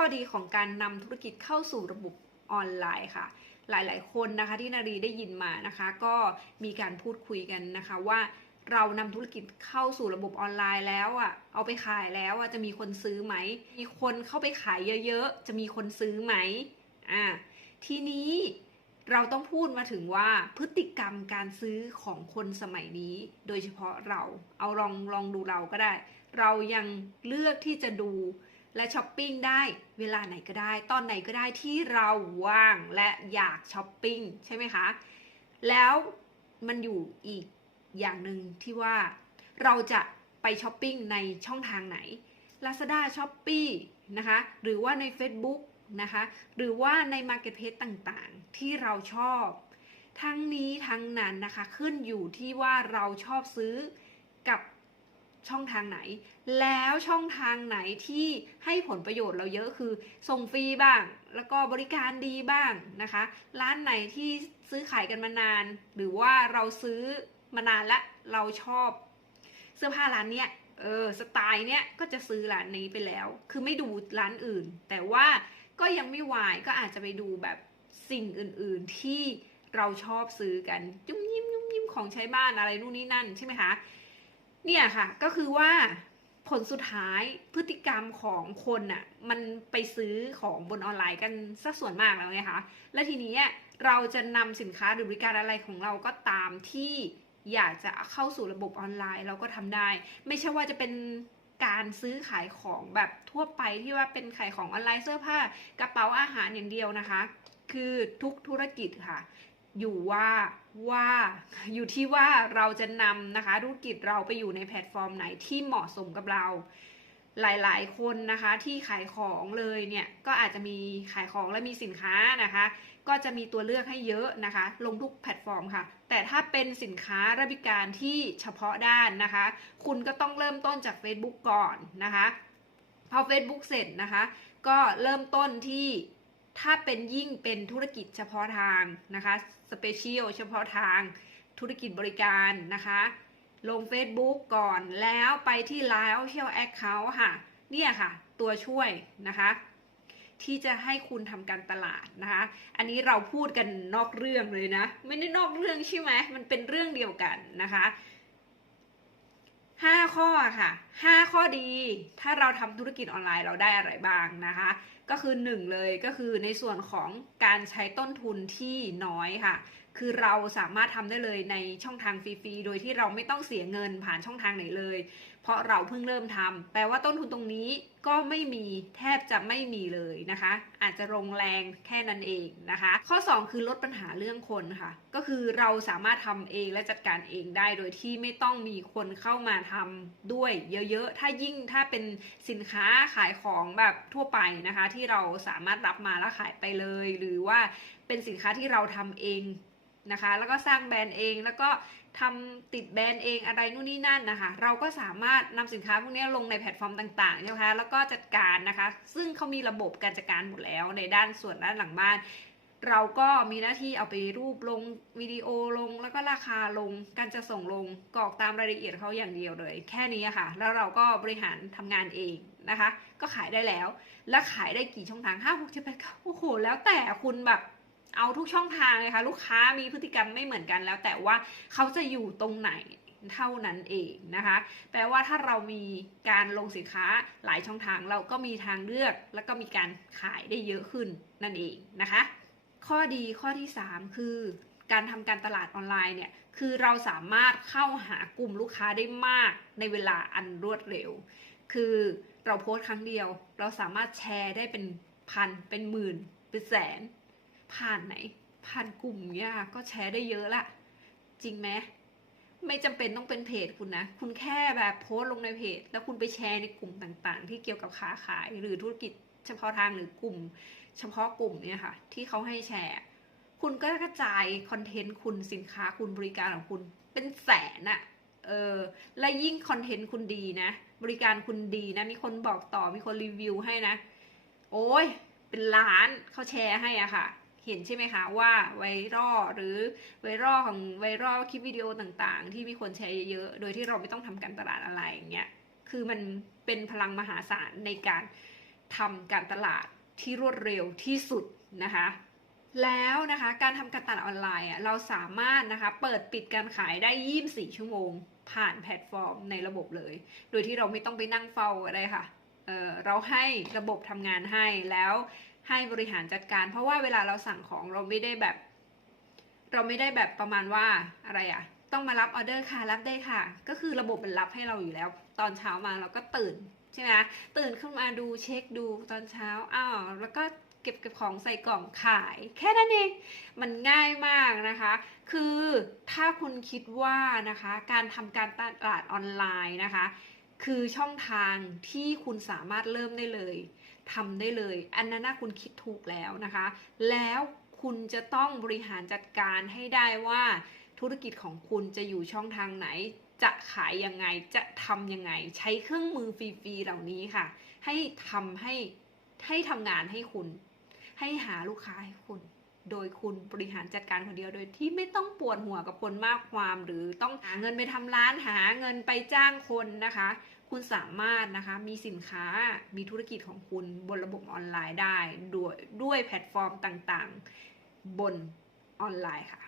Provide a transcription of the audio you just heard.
ข้อดีของการนำธุรกิจเข้าสู่ระบบออนไลน์ค่ะ หลายๆ คนนะคะที่นารีได้ยินมานะคะ ก็มีการพูดคุยกันนะคะว่าเรานำธุรกิจเข้าสู่ระบบออนไลน์แล้วอะ เอาไปขายแล้วอะจะมีคนซื้อไหม มีคนเข้าไปขายเยอะๆ จะมีคนซื้อไหมอ่า ทีนี้เราต้องพูดมาถึงว่าพฤติกรรมการซื้อของคนสมัยนี้ โดยเฉพาะเรา เอาลองลองดูเราก็ได้ เรายังเลือกที่จะดู และช้อปปิ้งได้เวลาไหนก็ได้ ตอนไหนก็ได้ที่เราว่างและอยากช้อปปิ้งใช่ไหมคะ แล้วมันอยู่อีกอย่างหนึ่งที่ว่าเราจะไปช้อปปิ้งในช่องทางไหน Lazada s h o p e e นะคะ หรือว่าใน Facebook นะคะ หรือว่าใน Marketplace ต่างๆ ที่เราชอบ ทั้งนี้ทั้งนั้นนะคะ ขึ้นอยู่ที่ว่าเราชอบซื้อกับ ช่องทางไหน แล้วช่องทางไหนที่ให้ผลประโยชน์เราเยอะคือ ส่งฟรีบ้าง แล้วก็บริการดีบ้างนะคะ ร้านไหนที่ซื้อขายกันมานาน หรือว่าเราซื้อมานานและเราชอบเสื้อผ้าร้านเนี้ยเออสไตล์เนี้ยก็จะซื้อร้านนี้ไปแล้ว คือไม่ดูร้านอื่น แต่ว่าก็ยังไม่วายก็อาจจะไปดูแบบสิ่งอื่น ๆที่เราชอบซื้อกัน จุ้มยิ้มยุ่มยิ้มของใช้บ้านอะไรนู่นนี่นั่นใช่ไหมคะ เนี่ยค่ะ ก็คือว่าผลสุดท้ายพฤติกรรมของคนน่ะมันไปซื้อของบนออนไลน์กันสักส่วนมากแล้วไงคะ และทีนี้เราจะนำสินค้าหรือบริการอะไรของเราก็ตามที่อยากจะเข้าสู่ระบบออนไลน์เราก็ทำได้ ไม่ใช่ว่าจะเป็นการซื้อขายของแบบทั่วไปที่ว่าเป็นขายของออนไลน์เสื้อผ้ากระเป๋าอาหารอย่างเดียวนะคะ คือทุกธุรกิจค่ะ อยู่ว่าว่าอยู่ที่ว่าเราจะนำนะคะธุรกิจเราไปอยู่ในแพลตฟอร์มไหนที่เหมาะสมกับเรา หลายๆ คนนะคะที่ขายของเลยเนี่ยก็อาจจะมีขายของและมีสินค้านะคะ ก็จะมีตัวเลือกให้เยอะนะคะ ลงทุกแพลตฟอร์มค่ะ แต่ถ้าเป็นสินค้าและบริการที่เฉพาะด้านนะคะ คุณก็ต้องเริ่มต้นจาก Facebook ก่อนนะคะพอ Facebook เสร็จนะคะ ก็เริ่มต้นที่ ถ้าเป็นยิ่งเป็นธุรกิจเฉพาะทางนะคะสเปเชียลเฉพาะทางธุรกิจบริการนะคะ ลง Facebook ก่อนแล้วไปที่ Line Official Account ค่ะ เนี่ยค่ะ ตัวช่วยนะคะ ที่จะให้คุณทำการตลาดนะคะ อันนี้เราพูดกันนอกเรื่องเลยนะ ไม่ได้นอกเรื่องใช่ไหมมันเป็นเรื่องเดียวกันนะคะ ห้าข้อค่ะห้าข้อดี ถ้าเราทำธุรกิจออนไลน์เราได้อะไรบ้างนะคะ ก็คือหนึ่งเลยก็คือในส่วนของการใช้ต้นทุนที่น้อยค่ะ คือเราสามารถทำได้เลยในช่องทางฟรีๆ โดยที่เราไม่ต้องเสียเงินผ่านช่องทางไหนเลย เพราะเราเพิ่งเริ่มทำแปลว่าต้นทุนตรงนี้ก็ไม่มีแทบจะไม่มีเลยนะคะ อาจจะลงแรงแค่นั้นเองนะคะ ข้อ 2 คือลดปัญหาเรื่องคนค่ะ ก็คือเราสามารถทำเองและจัดการเองได้โดยที่ไม่ต้องมีคนเข้ามาทำด้วยเยอะๆ ถ้ายิ่งถ้าเป็นสินค้าขายของแบบทั่วไปนะคะ ที่เราสามารถรับมาแล้วขายไปเลย หรือว่าเป็นสินค้าที่เราทำเอง นะคะ แล้วก็สร้างแบรนด์เอง แล้วก็ทำติดแบรนด์เองอะไรนู่นนี่นั่นนะคะ เราก็สามารถนำสินค้าพวกนี้ลงในแพลตฟอร์มต่างๆใช่ไหมคะ แล้วก็จัดการนะคะ ซึ่งเขามีระบบการจัดการหมดแล้วในด้านส่วนด้านหลังบ้านเราก็มีหน้าที่เอาไปรูปลงวิดีโอลง แล้วก็ราคาลงการจะส่งลงกรอกตามรายละเอียดเขาอย่างเดียวเลย แค่นี้ค่ะ แล้วเราก็บริหารทำงานเองนะคะ ก็ขายได้แล้ว และขายได้กี่ช่องทางห้าหกเจ็ดแปดเก้าโอ้โหแล้วแต่คุณแบบ เอาทุกช่องทางเลยค่ะลูกค้ามีพฤติกรรมไม่เหมือนกันแล้ว แต่ว่าเขาจะอยู่ตรงไหนเท่านั้นเองนะคะ แปลว่าถ้าเรามีการลงสินค้าหลายช่องทางเราก็มีทางเลือก แล้วก็มีการขายได้เยอะขึ้นนั่นเองนะคะ ข้อดีข้อที่ 3 คือ การทำการตลาดออนไลน์เนี่ยคือเราสามารถเข้าหากลุ่มลูกค้าได้มากในเวลาอันรวดเร็ว คือเราโพสต์ครั้งเดียว เราสามารถแชร์ได้เป็นพันเป็นหมื่นเป็นแสน ผ่านไหน ผ่านกลุ่มเนี่ยก็แชร์ได้เยอะละ จริงไหมไม่จำเป็นต้องเป็นเพจคุณนะ คุณแค่แบบโพสต์ลงในเพจ แล้วคุณไปแชร์ในกลุ่มต่างๆ ที่เกี่ยวกับค้าขายหรือธุรกิจเฉพาะทางหรือกลุ่ม เฉพาะกลุ่มเนี่ยค่ะ ที่เขาให้แชร์ คุณก็กระจายคอนเทนต์คุณสินค้าคุณบริการของคุณเป็นแสนอะเออและยิ่งคอนเทนต์คุณดีนะ บริการคุณดีนะ มีคนบอกต่อมีคนรีวิวให้นะ โอ้ยเป็นล้านเขาแชร์ให้อะค่ะ เห็นใช่ไหมคะว่าไวรัลหรือไวรัลของไวรัลคลิปวิดีโอต่างๆ ที่มีคนแชร์เยอะๆ โดยที่เราไม่ต้องทำการตลาดอะไรอย่างเงี้ยคือมันเป็นพลังมหาศาลในการทำการตลาดที่รวดเร็วที่สุดนะคะแล้วนะคะการทำการตลาดออนไลน์อะเราสามารถนะคะเปิดปิดการขายได้ 24 ชั่วโมง ผ่านแพลตฟอร์มในระบบเลย โดยที่เราไม่ต้องไปนั่งเฝ้าก็ได้ค่ะเเราให้ระบบทำงานให้แล้ว ให้บริหารจัดการ เพราะว่าเวลาเราสั่งของเราไม่ได้แบบ เราไม่ได้แบบประมาณว่าอะไรอะต้องมารับออเดอร์ค่ะรับได้ค่ะ ก็คือระบบมันรับให้เราอยู่แล้ว ตอนเช้ามาเราก็ตื่นใช่ไหมตื่นขึ้นมาดูเช็คดูตอนเช้าอ้าวแล้วก็เก็บเก็บของใส่กล่องขาย แค่นั้นเองมันง่ายมากนะคะ คือถ้าคุณคิดว่านะคะ การทำการตลาดออนไลน์นะคะ คือช่องทางที่คุณสามารถเริ่มได้เลย ทำได้เลย อันนั้นนะคุณคิดถูกแล้วนะคะ แล้วคุณจะต้องบริหารจัดการให้ได้ว่าธุรกิจของคุณจะอยู่ช่องทางไหน จะขายยังไง จะทำยังไง ใช้เครื่องมือฟรีๆเหล่านี้ค่ะ ให้ทำให้ให้ทำงานให้คุณ ให้หาลูกค้าให้คุณ โดยคุณบริหารจัดการคนเดียวโดยที่ไม่ต้องปวดหัวกับคนมากความ หรือต้องหาเงินไปทำร้านหาเงินไปจ้างคนนะคะ คุณสามารถนะคะมีสินค้ามีธุรกิจของคุณบนระบบออนไลน์ได้ด้วยด้วยแพลตฟอร์มต่างๆ บนออนไลน์ค่ะ